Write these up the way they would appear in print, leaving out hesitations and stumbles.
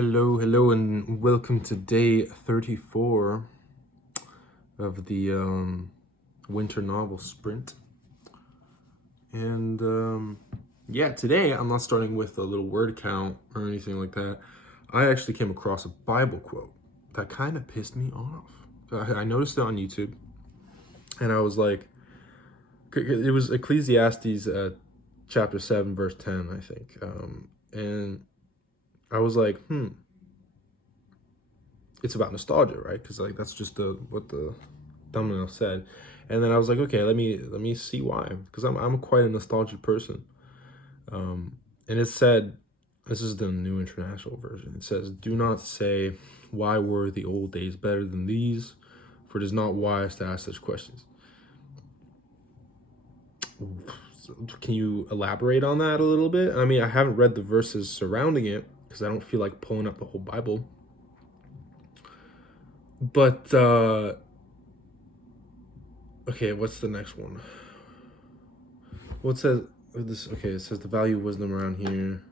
Hello, and welcome to day 34 of the winter novel sprint. And yeah, today I'm not starting with a little word count or anything like that. I actually came across a Bible quote that kind of pissed me off. I noticed it on YouTube, and I was like, it was Ecclesiastes chapter 7, verse 10, I think. And I was like, it's about nostalgia, right? Because like that's just what the thumbnail said. And then I was like, okay, let me see why, because I'm quite a nostalgic person. And it said, this is the New International Version. It says, "Do not say, why were the old days better than these? For it is not wise to ask such questions." So, can you elaborate on that a little bit? I mean, I haven't read the verses surrounding it because I don't feel like pulling up the whole Bible. But okay, what's the next one? Well, it says this. Okay, it says the value of wisdom around here.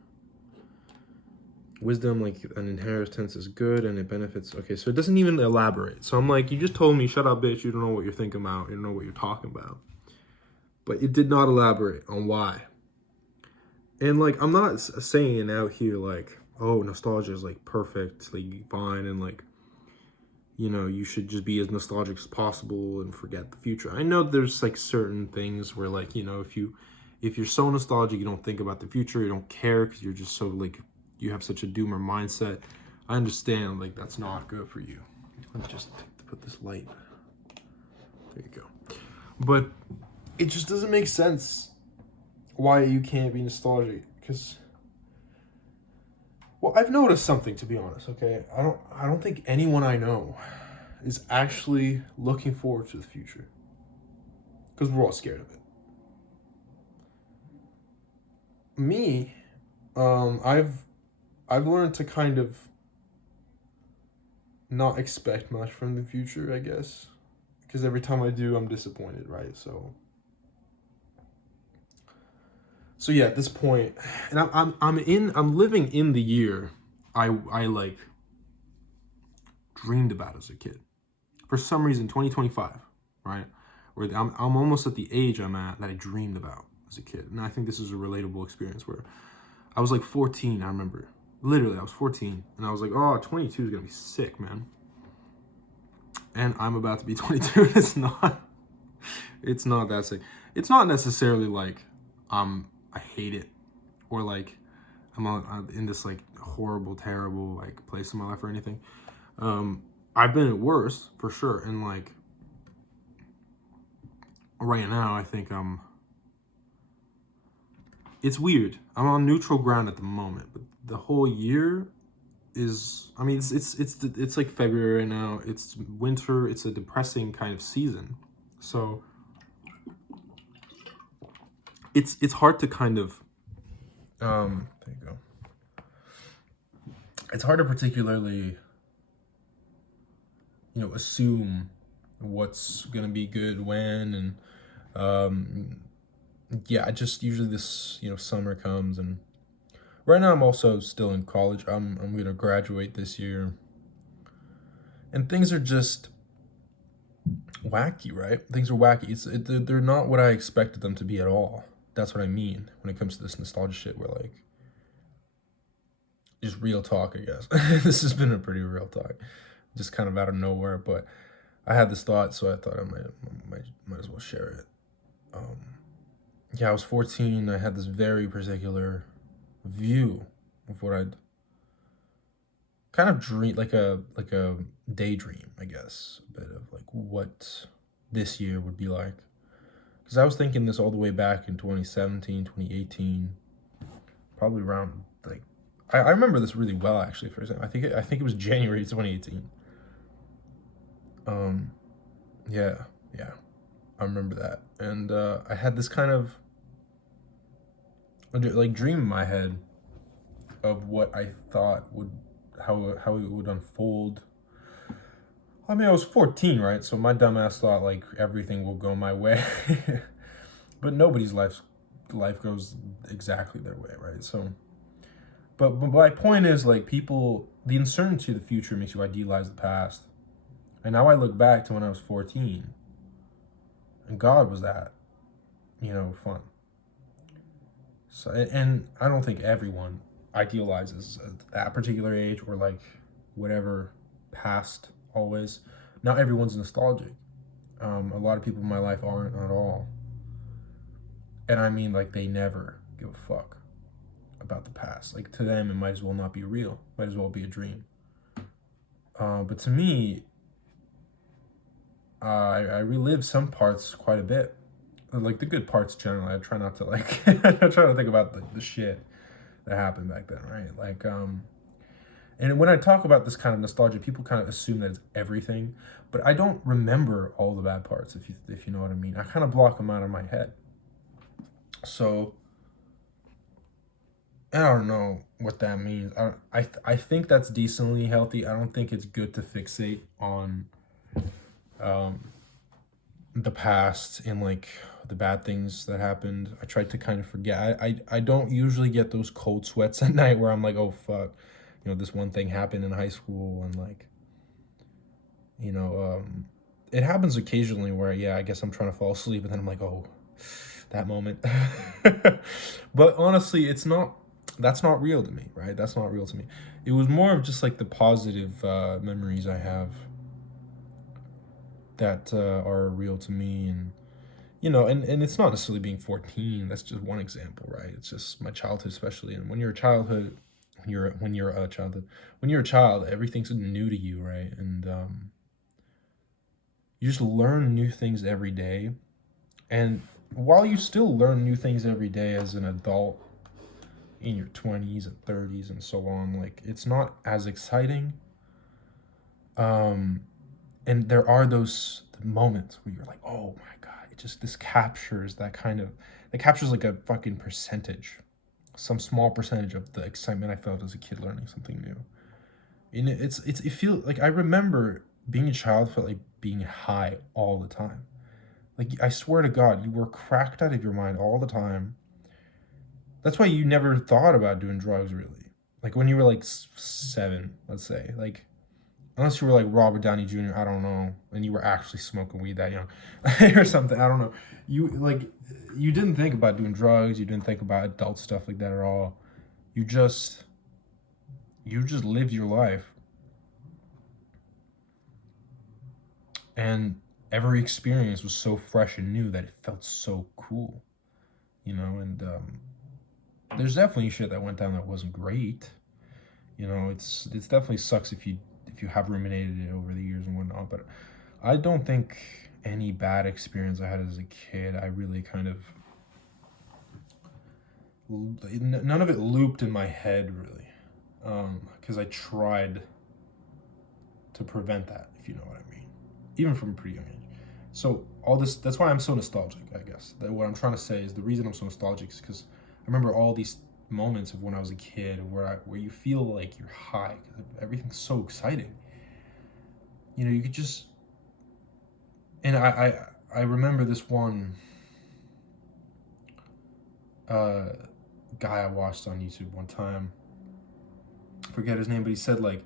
Wisdom, like an inheritance, is good and it benefits. Okay, so it doesn't even elaborate. So I'm like, you just told me, shut up, bitch. You don't know what you're thinking about. You don't know what you're talking about. But it did not elaborate on why. And like, I'm not saying out here like, oh, nostalgia is like perfect, like fine, and like, you know, you should just be as nostalgic as possible and forget the future. I know there's like certain things where like, you know, if you're so nostalgic, you don't think about the future, you don't care because you're just so like, you have such a doomer mindset. I understand like that's not good for you. Let me just put this light. There you go. But it just doesn't make sense why you can't be nostalgic, because, well, I've noticed something, to be honest, okay? I don't think anyone I know is actually looking forward to the future, because we're all scared of it. Me, I've learned to kind of not expect much from the future, I guess, because every time I do, I'm disappointed, right? So yeah, at this point, and I'm living in the year I like dreamed about as a kid. For some reason, 2025, right? Where I'm almost at the age I'm at that I dreamed about as a kid. And I think this is a relatable experience where I was like 14, I remember. Literally, I was 14, and I was like, oh, 22 is gonna be sick, man. And I'm about to be 22. It's not that sick. It's not necessarily like I hate it, or like I'm in this like horrible, terrible like place in my life or anything. I've been at worse for sure, and like right now I think it's weird. I'm on neutral ground at the moment, but the whole year is, I mean, it's like February right now. It's winter. It's a depressing kind of season, so it's hard to kind of there you go. It's hard to particularly, you know, assume what's gonna be good when, and yeah, I just usually this, you know, summer comes, and right now I'm also still in college. I'm gonna graduate this year, and things are just wacky, right? Things are wacky. They're not what I expected them to be at all. That's what I mean when it comes to this nostalgia shit. Where like, just real talk, I guess. This has been a pretty real talk, just kind of out of nowhere. But I had this thought, so I thought I might as well share it. Yeah, I was 14. I had this very particular view of what I'd kind of dream, like a daydream, I guess, a bit of like what this year would be like. Because I was thinking this all the way back in 2017, 2018, probably around like, I remember this really well actually. For example, I think it was January 2018. Yeah, I remember that, and I had this kind of like dream in my head of what I thought would, how it would unfold. I mean, I was 14, right? So my dumbass thought like everything will go my way, but nobody's life goes exactly their way, right? So but my point is, like, people, the uncertainty of the future makes you idealize the past. And now I look back to when I was 14, and God, was that, fun. So, and I don't think everyone idealizes that particular age, or like whatever past always. Not everyone's nostalgic. A lot of people in my life aren't at all. And I mean, like, they never give a fuck about the past. Like, to them, it might as well not be real. Might as well be a dream. But to me, I relive some parts quite a bit. Like, the good parts generally. I try not to, like, I try to think about the shit that happened back then, right? Like, and when I talk about this kind of nostalgia, people kind of assume that it's everything. But I don't remember all the bad parts, if you know what I mean. I kind of block them out of my head. So, I don't know what that means. I think that's decently healthy. I don't think it's good to fixate on the past and, like, the bad things that happened. I tried to kind of forget. I don't usually get those cold sweats at night where I'm like, oh fuck, this one thing happened in high school, and like, it happens occasionally where, yeah, I guess I'm trying to fall asleep and then I'm like, oh, that moment. But honestly, that's not real to me, right? That's not real to me. It was more of just like the positive memories I have that are real to me. And and it's not necessarily being 14. That's just one example, right? It's just my childhood, especially. And when you're a child, everything's new to you, right? And you just learn new things every day. And while you still learn new things every day as an adult in your 20s and 30s and so on, like, it's not as exciting. And there are those moments where you're like, oh my god, this captures like a fucking percentage, some small percentage of the excitement I felt as a kid learning something new. And it feels like, I remember being a child felt like being high all the time. Like, I swear to God, you were cracked out of your mind all the time. That's why you never thought about doing drugs, really. Like, when you were like 7, let's say, like, unless you were like Robert Downey Jr., I don't know, and you were actually smoking weed that young, or something, I don't know. You didn't think about doing drugs. You didn't think about adult stuff like that at all. You just lived your life, and every experience was so fresh and new that it felt so cool, and there's definitely shit that went down that wasn't great. It's definitely sucks if you have ruminated it over the years and whatnot. But I don't think any bad experience I had as a kid, I really kind of, none of it looped in my head, really, because I tried to prevent that, if you know what I mean, even from a pretty young age. So that's why I'm so nostalgic, I guess. That what I'm trying to say is, the reason I'm so nostalgic is because I remember all these moments of when I was a kid where you feel like you're high because everything's so exciting. You could just, and I remember this one guy I watched on YouTube one time. I forget his name, but he said, like,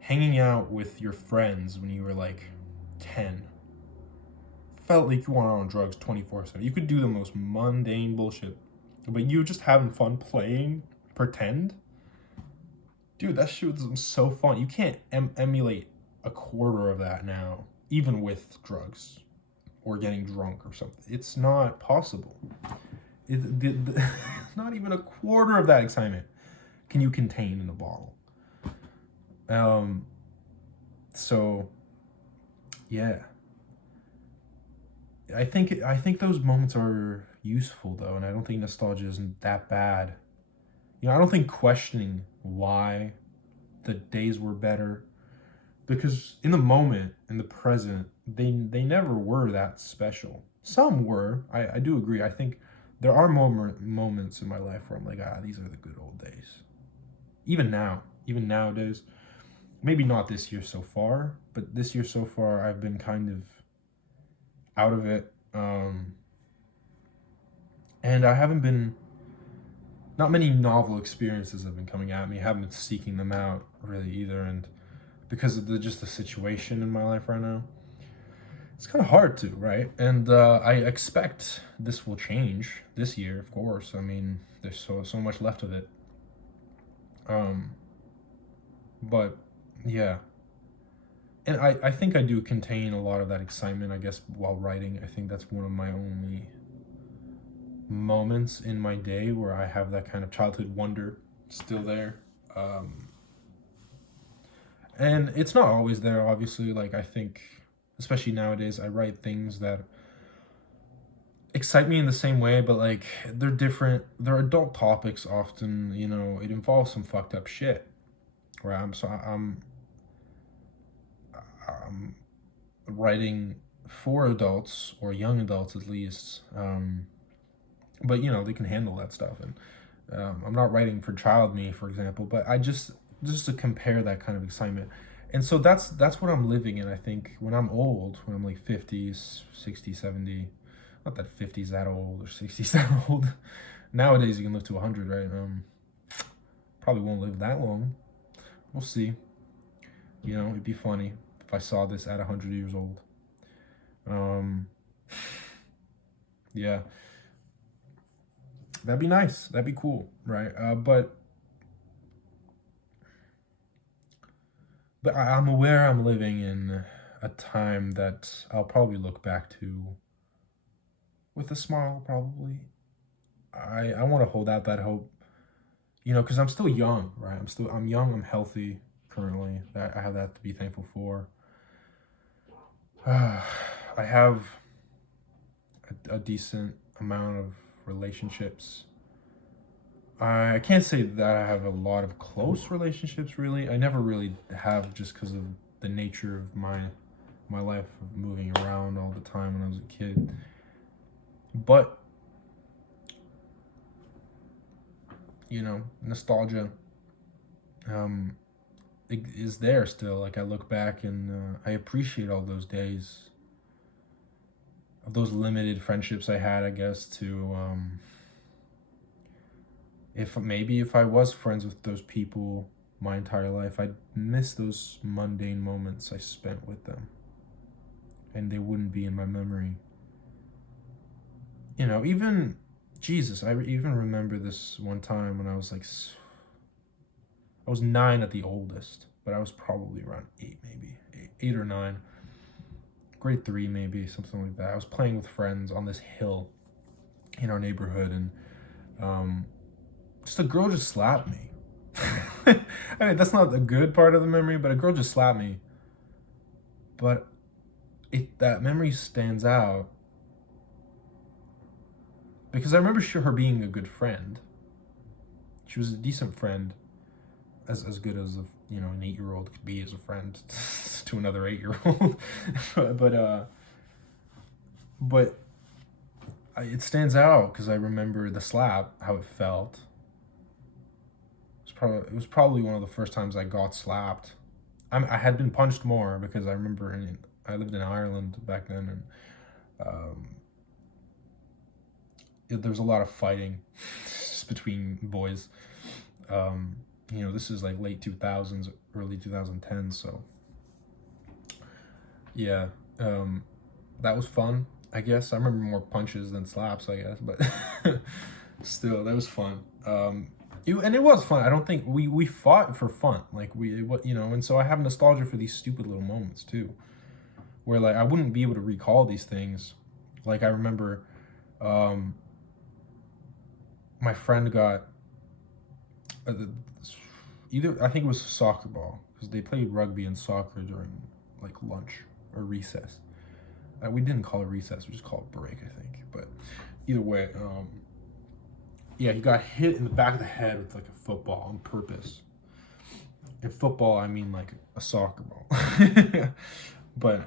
hanging out with your friends when you were like 10 felt like you were on drugs 24/7. You could do the most mundane bullshit, but you just having fun playing pretend. Dude, that shit was so fun. You can't emulate a quarter of that now, even with drugs or getting drunk or something. It's not possible. Not even a quarter of that excitement can you contain in a bottle. So yeah, I think those moments are useful, though, and I don't think nostalgia isn't that bad. I don't think questioning why the days were better, because in the moment, in the present, they never were that special. Some were. I do agree. I think there are moments in my life where I'm like, these are the good old days. Even nowadays, maybe not this year so far, but this year so far, I've been kind of out of it, and I haven't been not many novel experiences have been coming at me. I haven't been seeking them out really either, and because of just the situation in my life right now, it's kind of hard to, right? And I expect this will change this year, of course. I mean, there's so much left of it. Um, but yeah, and I think I do contain a lot of that excitement, I guess, while writing. I think that's one of my only moments in my day where I have that kind of childhood wonder still there. Um, and it's not always there, obviously. Like, I think, especially nowadays, I write things that excite me in the same way, but like they're different. They're adult topics often, you know, it involves some fucked up shit. Right? I'm writing for adults or young adults at least. But you know, they can handle that stuff, and I'm not writing for child me, for example, but I just to compare that kind of excitement. And so that's what I'm living in. I think when I'm old, when I'm like 50s, 60, 70, not that 50's that old or 60's that old. Nowadays you can live to 100, right? Probably won't live that long. We'll see. You know, it'd be funny if I saw this at 100 years old. Um, yeah, that'd be nice. That'd be cool, right? But I'm aware I'm living in a time that I'll probably look back to with a smile, probably. I want to hold out that hope, you know, because I'm still young, right? I'm young, I'm healthy currently. I have that to be thankful for. I have a decent amount of relationships. I can't say that I have a lot of close relationships, really. I never really have, just because of the nature of my life of moving around all the time when I was a kid. But you know, nostalgia um, is there still. Like, I look back and I appreciate all those days of those limited friendships I had, I guess, to if I was friends with those people my entire life, I'd miss those mundane moments I spent with them, and they wouldn't be in my memory. You know, even Jesus, even remember this one time when I was like, I was 9 at the oldest, but I was probably around 8, maybe 8 or 9, grade 3 maybe, something like that. I was playing with friends on this hill in our neighborhood, and just a girl just slapped me. I mean, that's not the good part of the memory, but a girl just slapped me. But that memory stands out because I remember her being a good friend. She was a decent friend, as good as you know, an 8-year-old could be as a friend to another 8-year-old. but it stands out because I remember the slap, how it felt. It was probably one of the first times I got slapped. I had been punched more because I remember I lived in Ireland back then, and there was a lot of fighting between boys. You know, this is like late 2000s, early 2010s, so yeah, that was fun, I guess. I remember more punches than slaps, I guess, but still, that was fun. And it was fun. I don't think we fought for fun, like you know, and so I have nostalgia for these stupid little moments too, where like I wouldn't be able to recall these things. Like, I remember, my friend got either, I think it was soccer ball, because they played rugby and soccer during like lunch or recess. We didn't call it recess; we just called it break, I think. But either way, yeah, he got hit in the back of the head with like a football on purpose. In football, I mean like a soccer ball. But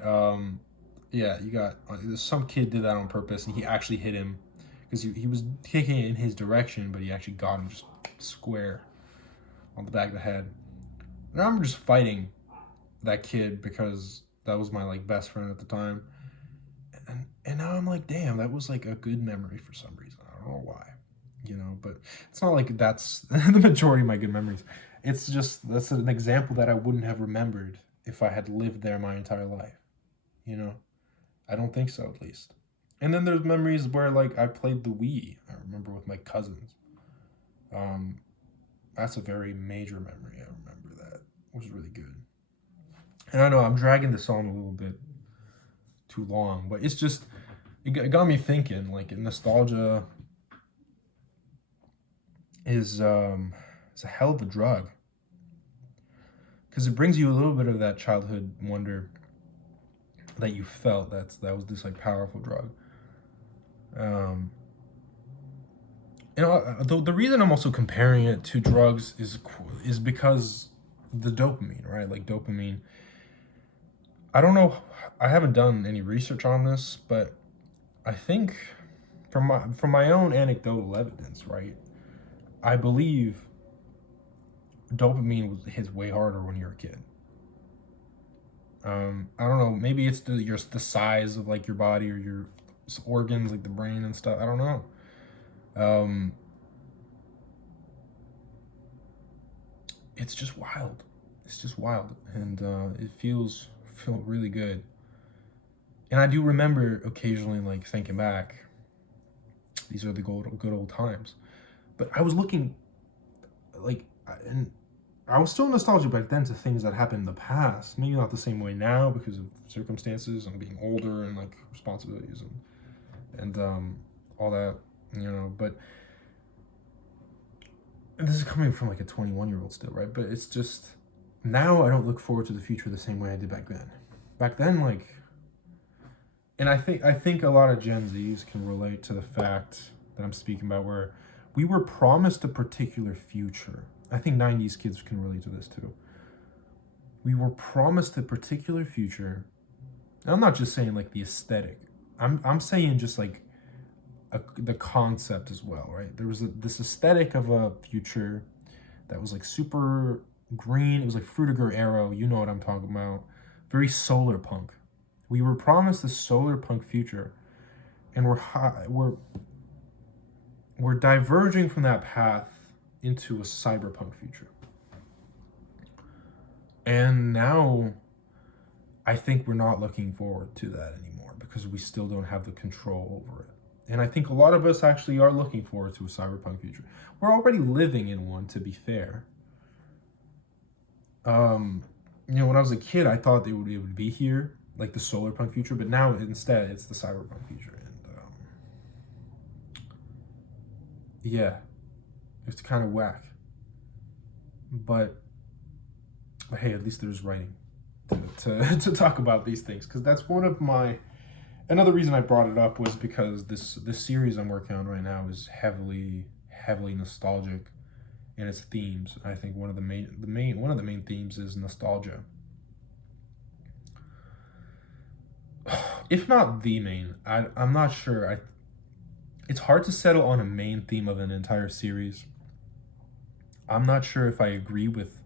yeah, some kid did that on purpose, and he actually hit him because he was kicking it in his direction, but he actually got him just square on the back of the head. And I remember just fighting that kid because that was my like best friend at the time. And now I'm like, damn, that was like a good memory for some reason. I don't know why. you know, but it's not like that's the majority of my good memories. It's just that's an example that I wouldn't have remembered if I had lived there my entire life, you know. I don't think so, at least. And then there's memories where like I played the Wii. I remember with my cousins. Um, that's a very major memory. I remember that. It was really good. And I know I'm dragging this on a little bit too long, but it's just it got me thinking. Like nostalgia is a hell of a drug because it brings you a little bit of that childhood wonder that you felt. That was this like powerful drug. Um, the reason I'm also comparing it to drugs is because the dopamine, right? Like dopamine. I don't know. I haven't done any research on this, but I think from my own anecdotal evidence, right? I believe dopamine hits way harder when you're a kid. I don't know. Maybe it's the size of like your body or your organs, like the brain and stuff. I don't know. Um, it's just wild. It's just wild, and it feel really good. And I do remember occasionally like thinking back. These are the good old times. But I was looking, like, and I was still nostalgic back then to things that happened in the past. Maybe not the same way now because of circumstances and being older and like responsibilities and all that, you know. But and this is coming from like a 21-year-old still, right? But it's just now I don't look forward to the future the same way I did back then. Back then, like, and I think a lot of Gen Zs can relate to the fact that I'm speaking about where we were promised a particular future. I think 90s kids can relate to this too. We were promised a particular future. And I'm not just saying like the aesthetic. I'm saying just like the concept as well, right? There was this aesthetic of a future that was like super green. It was like Frutiger Arrow. You know what I'm talking about. Very solar punk. We were promised this solar punk future, and we're diverging from that path into a cyberpunk future. And now I think we're not looking forward to that anymore because we still don't have the control over it. And I think a lot of us actually are looking forward to a cyberpunk future. We're already living in one, to be fair. When I was a kid, I thought it would be here, like the solar punk future, but now instead it's the cyberpunk future. And yeah, it's kind of whack. But hey, at least there's writing to talk about these things, because that's one of my. Another reason I brought it up was because this series I'm working on right now is heavily nostalgic in its themes. I think one of the main themes is nostalgia. If not the main, I'm not sure. It's hard to settle on a main theme of an entire series. I'm not sure if I agree with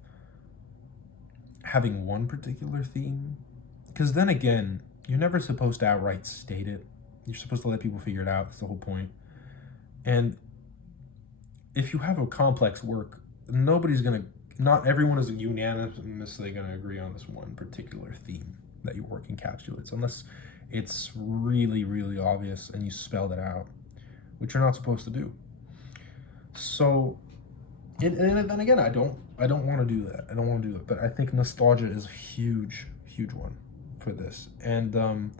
having one particular theme, because then again, you're never supposed to outright state it. You're supposed to let people figure it out. That's the whole point. And if you have a complex work, not everyone is unanimously gonna agree on this one particular theme that your work encapsulates, unless it's really, really obvious and you spelled it out, which you're not supposed to do. So, and then again, I don't want to do that. I don't want to do that. But I think nostalgia is a huge one for this, and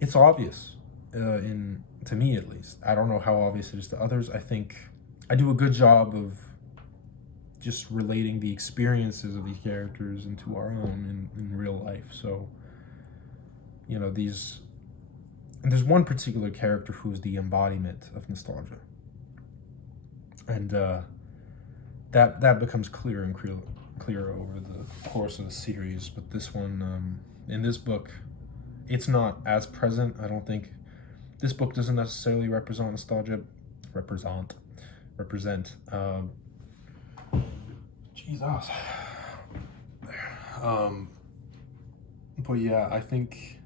it's obvious to me at least. I don't know how obvious it is to others. I think I do a good job of just relating the experiences of these characters into our own in real life. So, and there's one particular character who is the embodiment of nostalgia, and that becomes clearer and clearer over the course of the series. But this one, in this book, it's not as present. I don't think this book doesn't necessarily represent nostalgia. Represent. Jesus. But yeah, I think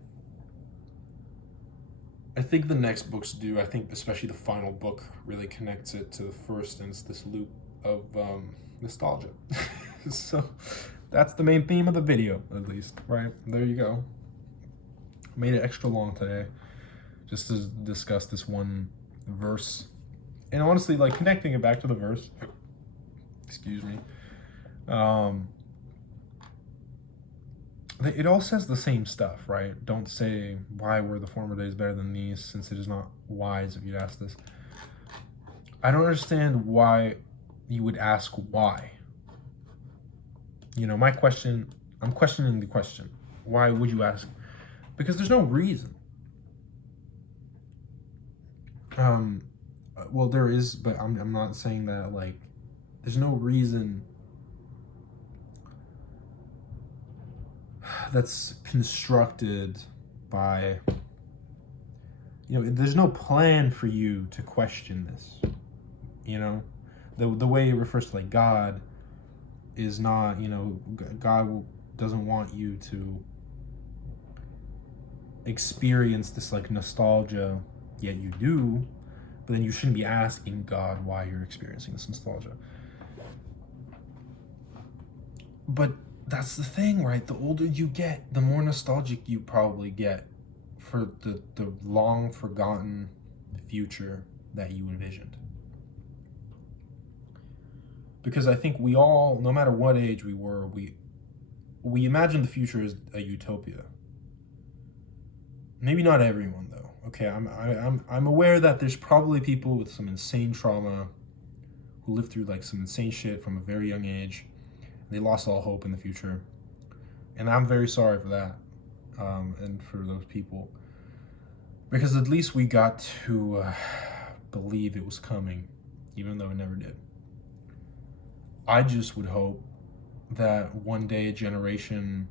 I think the next books do. I think especially the final book really connects it to the first, and it's this loop of nostalgia. So that's the main theme of the video, at least, right? There you go. Made it extra long today just to discuss this one verse. And honestly, like, connecting it back to the verse, excuse me, it all says the same stuff, right? Don't say, why were the former days better than these, since it is not wise if you'd ask this. I don't understand why you would ask why. You know, my question, I'm questioning the question. Why would you ask? Because there's no reason. Well, there is, but I'm not saying that, like, there's no reason that's constructed by, you know, there's no plan for you to question this. You know, the way it refers to, like, God is not, you know, God doesn't want you to experience this, like, nostalgia, yet you do, but then you shouldn't be asking God why you're experiencing this nostalgia. But that's the thing, right? The older you get, the more nostalgic you probably get for the long forgotten future that you envisioned. Because I think we all, no matter what age we were, we imagine the future as a utopia. Maybe not everyone, though. Okay, I'm aware that there's probably people with some insane trauma who lived through, like, some insane shit from a very young age. They lost all hope in the future, and I'm very sorry for that, and for those people, because at least we got to believe it was coming, even though it never did. I just would hope that one day a generation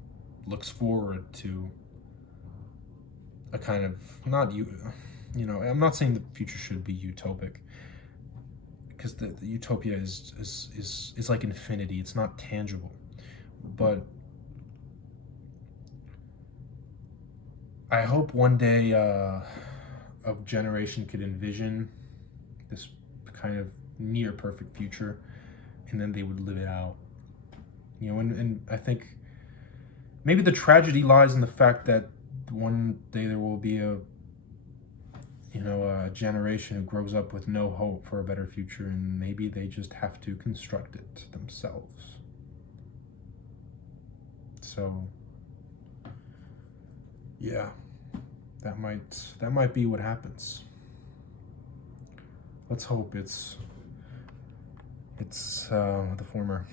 looks forward to a kind of, not you know, I'm not saying the future should be utopic, because the utopia is like infinity. It's not tangible, but I hope one day a generation could envision this kind of near perfect future, and then they would live it out. You know, and I think maybe the tragedy lies in the fact that one day there will be a generation who grows up with no hope for a better future, and maybe they just have to construct it themselves. So yeah, that might be what happens. Let's hope it's the former.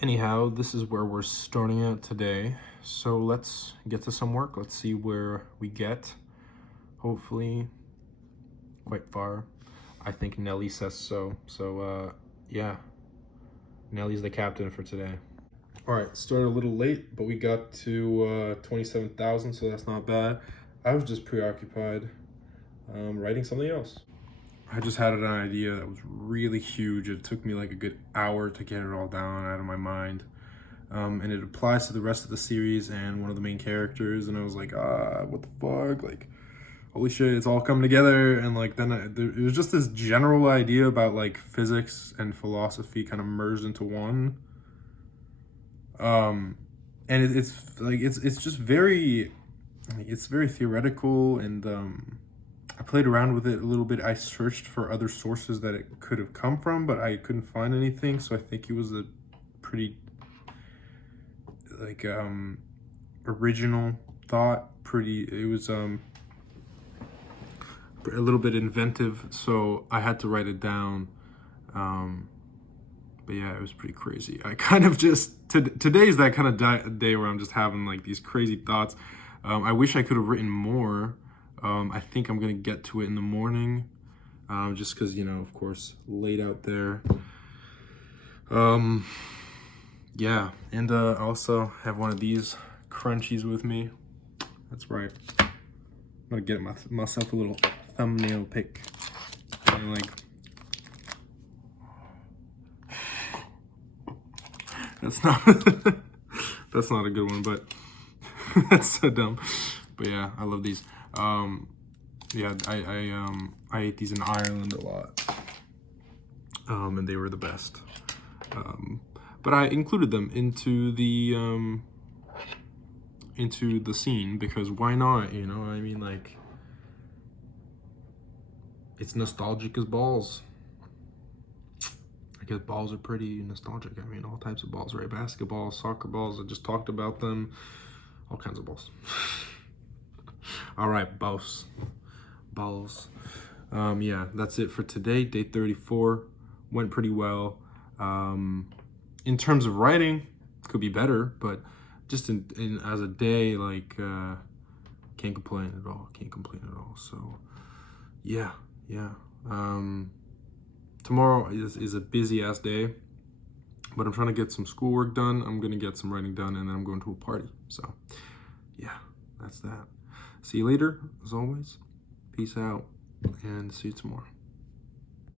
Anyhow, this is where we're starting at today. So let's get to some work. Let's see where we get. Hopefully quite far. I think Nelly says so. So yeah, Nelly's the captain for today. All right, started a little late, but we got to 27,000, so that's not bad. I was just preoccupied writing something else. I just had an idea that was really huge. It took me like a good hour to get it all down out of my mind. And it applies to the rest of the series and one of the main characters, and I was like, what the fuck? Like, holy shit, it's all coming together. And like, then it was just this general idea about like physics and philosophy kind of merged into one. And it's just very, it's very theoretical, and I played around with it a little bit. I searched for other sources that it could have come from, but I couldn't find anything. So I think it was a pretty like original thought. It was a little bit inventive. So I had to write it down. But yeah, it was pretty crazy. I kind of just today's that kind of day where I'm just having like these crazy thoughts. I wish I could have written more. I think I'm gonna get to it in the morning, just because, you know, of course, late out there. Yeah, and I also have one of these crunchies with me. That's right. I'm gonna get myself a little thumbnail pic. And like, that's not that's not a good one, but that's so dumb. But yeah, I love these. Yeah, I ate these in Ireland a lot, and they were the best. But I included them into the scene because why not? You know, I mean, like, it's nostalgic as balls. I guess balls are pretty nostalgic. I mean, all types of balls, right? Basketball, soccer balls. I just talked about them. All kinds of balls. All right, balls. Yeah, that's it for today. Day 34 went pretty well. In terms of writing, could be better, but just in as a day, like, can't complain at all. So, yeah. Tomorrow is a busy ass day, but I'm trying to get some schoolwork done. I'm gonna get some writing done, and then I'm going to a party. So, yeah, that's that. See you later, as always. Peace out, and see you tomorrow.